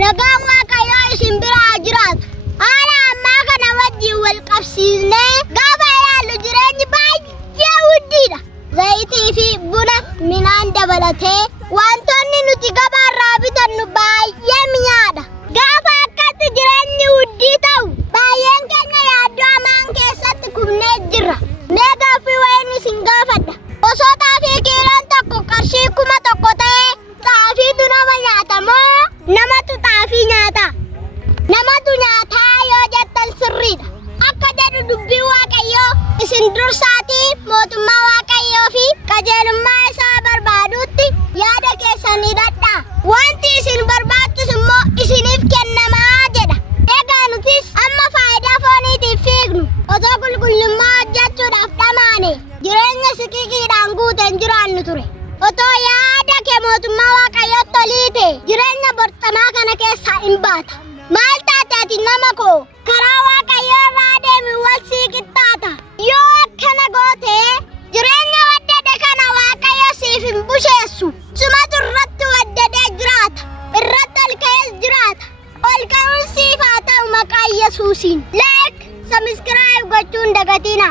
Nagaan Waaqayyoo isin biraa jiraatu. Haala ammaa kana wajjin wal qabsiisnee gaafa ilaallu jireenyi baay'ee guddiidha. Zayitii fi buna midhaan dabalatee wantoonni nuti gabaarraa bitannu baay'ee mi'aadha. Gaafa akkatti jireenyi guddii ta'u baay'een keenya yaaddoo hamaan keessatti kufnee jirra. Mee gaaffii wayiin isin gaafadha. Osoo xaafii kiiloon tokko qarshii 1,000 ta'ee xaafiitu nama nyaata moo namatu xaafii nyaata? Namatu nyaataa yoo jettan sirriidha. Akka jedhu dubbii Waaqayyoo isin dursaatii mootummaa Waaqayyoo fi qajeelummaa isaa barbaaduutti yaada keessan hidhadhaa. Wanti isin barbaachisu immoo isiniif kennamaa jedha. Egaa nutis amma faayidaa fooniitiif fiignu otoo qulqullummaa hojjechuudhaaf dhamaane jireenya siqiqiidhaan guuteen jiraannu ture. Otoo yaada kee mootummaa Waaqayyootti oliite jireenya borxanaa kana keessaa hin baata. Maal taate ati nama koo karaa Waaqayyoo irraa deemi wal sii qixxaata. Yoo akkana goote jireenya waddade kana Waaqayyo siif hin busheessu. Sumatu irratti waddadee jiraata. Irratti ol ka'ees jiraata. Ol ka'uun siif haa ta'u maqaa Yesuusiin. Like, subscribe gochuun dagatina.